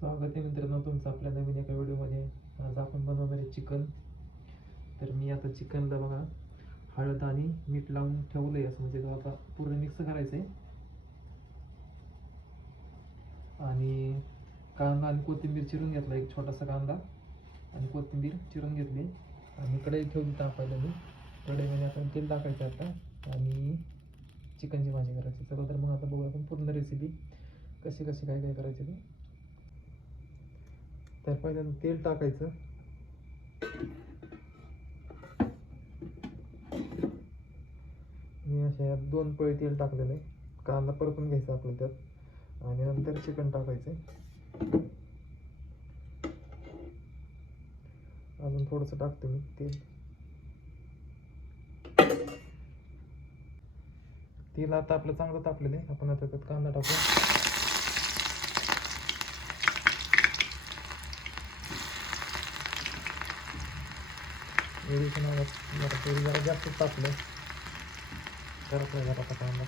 स्वागत आहे मित्रांनो तुमचं आपल्या नवीन एका व्हिडिओमध्ये. आज आपण बनवणार आहे चिकन. तर मी आता चिकनला बघा हळद आणि मीठ लावून ठेवलं आहे असं म्हणजे तो आता पूर्ण मिक्स करायचं आहे. आणि कांदा आणि कोथिंबीर चिरून घेतला एक छोटासा कांदा आणि कोथिंबीर चिरून घेतली. आणि कढई ठेवली तापायला मी. कढईमध्ये आपण तेल टाकायचं आता आणि चिकनची भाजी करायची. चला तर मग आता बघू आपण पूर्ण रेसिपी कशी कशी काय काय करायची ते. तर पहिल्यांदा तेल टाकायचं. मी अशा यात दोन पळी तेल टाकलेलं आहे. कांदा परतून घ्यायचा आपण त्यात. आणि नंतर चिकन टाकायचं अजून थोडंसं टाकतो मी तेल. तेल आता आपलं चांगलं तापलेलं आहे. आपण आता त्यात कांदा टाकू एवढीच्या नावात जरा तेल जरा जास्त तापलं करपलं जरा आता कांदा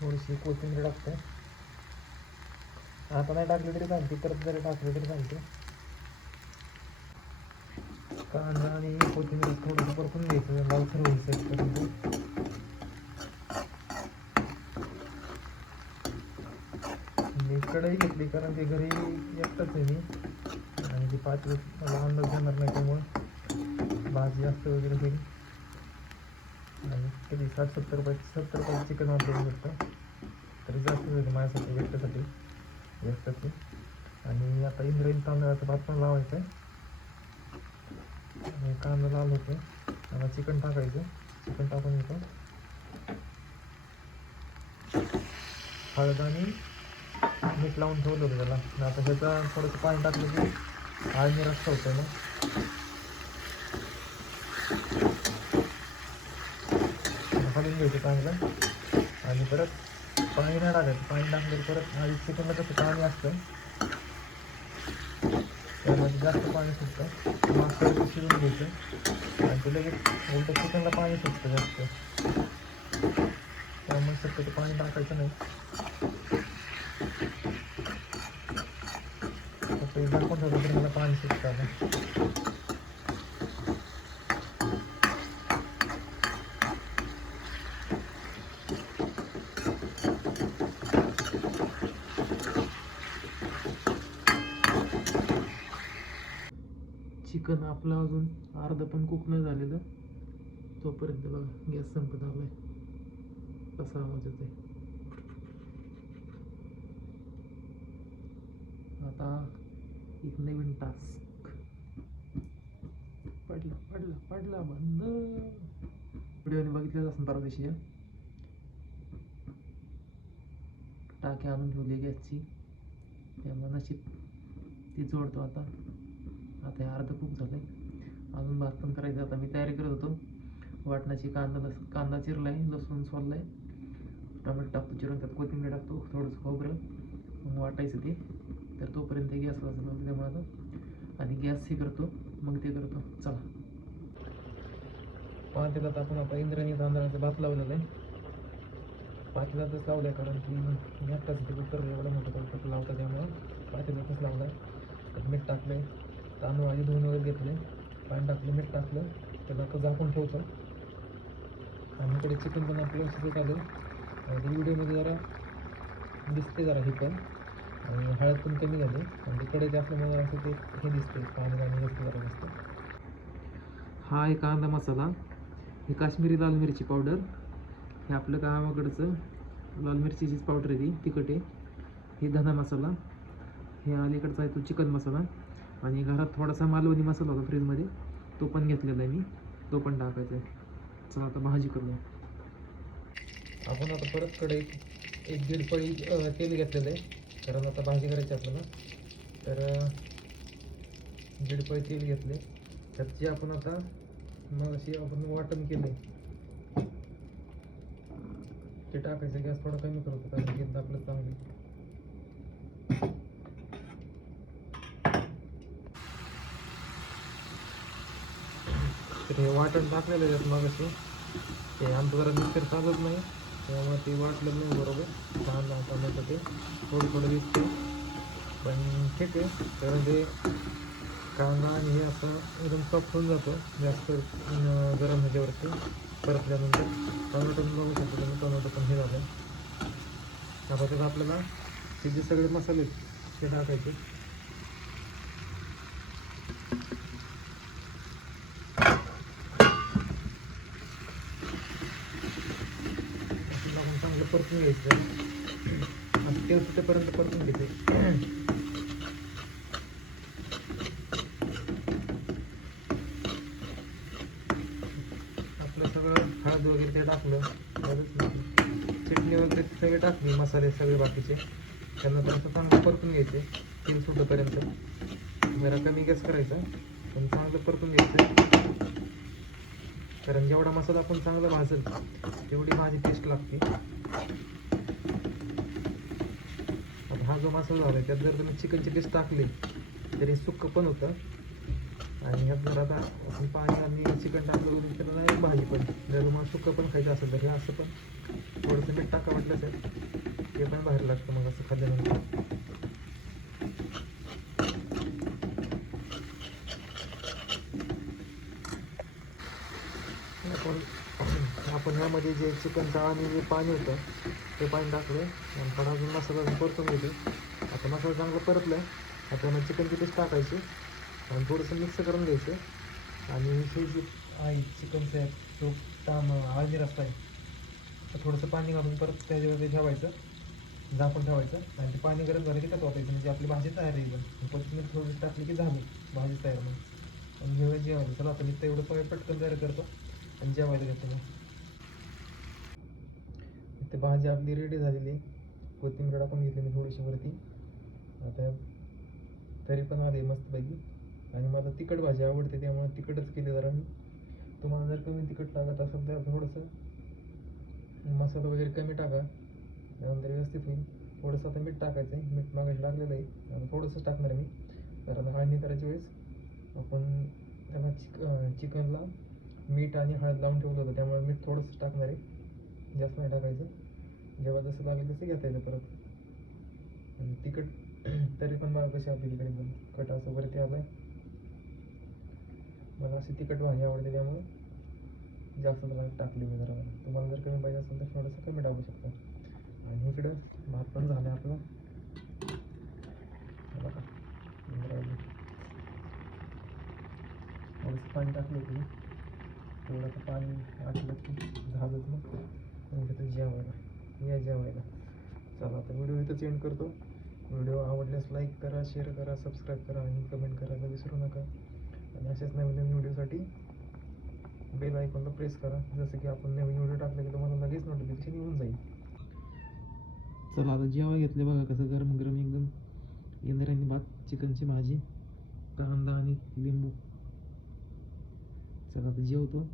थोडीशी कोथिंबीर टाकते. आता नाही टाकली तरी चालते परत जरी टाकली तरी चालते. कांदा आणि कोथिंबीर थोडंसं परतून घ्यायचं लावसर होईल मी कढई घेतली कारण ते घरी एकटाच आहे मी. आणि ती पाच वेळ मला अंदाज येणार नाही त्यामुळं. भाजी जास्त वगैरे होईल आणि कधी साठ सत्तर रुपये सत्तर रुपये चिकन वापरून भेटतं. तरी जास्त होईल माझ्यासाठी एकट्यासाठी. एकट्याची आणि आता इंद्रायणी तांदळाचा भात पण लावायचा आहे आणि कांदा लाल होते आता चिकन टाकायचं. चिकन टाकून घेतो. हळद आणि मीठ लावून ठेवलं होतं त्याला. आता ह्याचा थोडंसं पाणी टाकलं की आळणी रस्ता होतं ना. हलवून घ्यायचं चांगलं. आणि परत पाणी नाही टाकायचं. पाणी टाकलं परत आधी चिकनला कसं पाणी असतं. त्यामध्ये जास्त पाणी सुटतं. मग सगळं शिजून घ्यायचं. आणि ते लगेच उलट चिकनला पाणी सुटतं जास्त. त्यामुळे शक्यतो पाणी टाकायचं नाही. फक्त एकदा कोणत्या पाणी सुटतं आता चिकन आपलं अजून अर्धं पण कुक नाही झालेलं. तोपर्यंत बघा गॅस संपत आलाय. कसा आवाज येतोय? आता एक नवीन टास्क पडला पडला पडला बंद. व्हिडिओने बघितलेलं असं परवा दिवशी. टाकी आणून ठेवली गॅसची. त्यामुळे नशीब ती जोडतो आता. आता हे अर्ध खूप झालं आहे अजून भात पण करायचं आता मी तयारी करत होतो. वाटणाची कांदा लस कांदा चिरला आहे लसूण सोललाय. टोमॅटो टाकतो चिरून त्यात कोथिंबीर टाकतो थोडंसं खोबरं. मग वाटायचं ते. तर तोपर्यंत गॅस वाजवला त्यामुळे आता. आणि गॅस हे करतो. मग ते करतो. चला. पातेलात आपण आता इंद्रायणी तांदळाचा भात लावलेला आहे. पातेल्यातच लावलाय कारण की एकटाच ते कुकर एवढं मोठं कुकर लावतं त्यामुळं. पातेलातच लावलाय. त्यात मीठ टाकलंय. तांदूळ आधी धुवून वगैरे घेतले पाणी टाकलं मीठ टाकलं त्याला आता झाकून ठेवतो. आणि इकडे चिकन पण आपलं सगळं आलं आणि व्हिडिओमध्ये जरा दिसते जरा हे पण. आणि हळद पण कमी झाली. आणि तिकडे जे आपल्यामुळे असं ते हे दिसते पाणी पाणी जास्त जरा दिसतं हा आहे कांदा मसाला. हे काश्मीरी लाल मिरची पावडर. हे आपलं गावाकडचं लाल मिरचीचीच पावडर आहे ती तिखट आहे. हे धना मसाला. हे अलीकडचा आहे तो चिकन मसाला. आणि घरात थोडासा मालवणी मसाला होता फ्रीजमध्ये तो पण घेतलेला आहे मी. तो पण टाकायचा आहे. चला आता भाजी करूया. आपण आता परत कढईत एक दीड पळी तेल घेतलेलं आहे. कारण आता भाजी करायची आपल्याला. तर दीड पळी तेल घेतले. त्याची जे आपण आता मग अशी आपण वाटण केलं ते टाकायचं. गॅस थोडा कमी करतो कारण की आपलं चांगली तर हे वाटण टाकलेलं आहे मग असे ते आमचं जरा मिक्सर चालत नाही त्यामुळे ते वाटलं नाही बरोबर. लहान टोमॅटो ते. थोडं थोडं दिसते पण ठीक आहे कारण ते कांदा आणि हे असं एकदम सॉफ्ट होऊन जातो जास्त गरम ह्याच्यावरती परतल्यानंतर. टोमॅटो पण बघू शकतो तुम्ही टोमॅटो पण हे झालं. आता त्यात आपल्याला ते जे सगळे मसाले आहेत ते टाकायचे. आपल्याला परतून घ्यायचं. आणि तेल सुटेपर्यंत परतून घ्यायचं आपलं सगळं हळद वगैरे ते टाकलं. चटणी वगैरे सगळे टाकले मसाले सगळे बाकीचे. त्यांना त्यांचं चांगलं परतून घ्यायचे तेल सुटेपर्यंत जरा कमी गॅस करायचा पण चांगलं परतून घ्यायचं. कारण जेवढा मसाला आपण चांगला भाजेल तेवढी भाजी टेस्ट लागते. आता हा जो मसाला झाला त्यात जर तुम्ही चिकनची टेस्ट टाकली तरी सुक्क पण होतं. आणि ह्यात जर आता आपण पाणी आणि चिकन टाकलं त्याला नाही भाजी पण. जर तुम्हाला सुक्क पण खायचं असेल तर हे असं पण थोडंसं मीठ टाका वाटलं असेल ते पण बाहेर लागतं मग असं खाल्ल्यानंतर. आपण जे चिकनचं आणि जे पाणी होतं ते पाणी टाकलं. आणि थोडा अजून मसाला परतून घेतो आता मसाला चांगला परतला. आहे आता मग चिकनची तिथेच टाकायची. आणि थोडंसं मिक्स करून घ्यायचं. आणि हे जे आहे चिकनचं आहे तो ताम आळणी रस्ता आहे तर थोडंसं पाणी घालून परत त्याच्यावरती ठेवायचं. झाकून ठेवायचं. आणि ते पाणी गरम झालं की त्यात वाटायचं म्हणजे आपली भाजी तयार आहे एकदम. थोडीशी टाकली की झाली भाजी तयार म्हणून आणि जेव्हा जेवायचं चला आता मी तेवढं पटकन तयार करतो. आणि जेवायला घेतो मग. ते भाजी आपली रेडी झालेली. आहे कोथिंबीर टाकून घेतली मी थोडीशी वरती. आता तरी पण आली मस्तपैकी. आणि मला तिखट भाजी आवडते त्यामुळे तिखटच केली जरा मी. तुम्हाला जर कमी तिखट लागत असेल तर थोडंसं मसाला वगैरे कमी टाका. त्यानंतर व्यवस्थित होईल थोडंसं आता मीठ टाकायचं आहे मीठ मागायचं लागलेलं आहे. आता थोडंसंच टाकणार आहे मी. तर आता हळदी करायच्या वेळेस आपण त्याला चिक चिकनला मीठ आणि हळद लावून ठेवलं होतं. त्यामुळे मीठ थोडंसं टाकणार आहे. जास्त नाही टाकायचं. जेव्हा जसं लागेल तसं घेता येतं परत. आणि तिखट तरी पण मला कशी आपली तिकडे पण कट असं वरती आलं. मला अशी तिखट भाजी आवडते त्यामुळे जास्त जरा टाकली मी जरा. तुम्हाला जर कमी पाहिजे असेल तर थोडंसं कमी टाकू शकता. आणि इकडं भात पण झालं आपलं. थोडंसं पाणी टाकलं होतं मी. तेवढं पाणी आटलं की झालंच मग मग इथं जेवायला या जेवायला. चला आता व्हिडिओ इथंच एंड करतो. व्हिडिओ आवडल्यास लाईक करा शेअर करा सबस्क्राईब करा आणि कमेंट करायला विसरू नका. आणि अशाच नवीन नवीन व्हिडिओसाठी बेल आयकॉनला प्रेस करा. जसं की आपण नवीन व्हिडिओ टाकले की तुम्हाला लगेच नोटिफिकेशन येऊन जाईल. चला आता जेव्हा घेतले बघा कसं गरम गरम एकदम. इंद्रायणी भात चिकनची भाजी कांदा आणि लिंबू. चला आता जेवतो.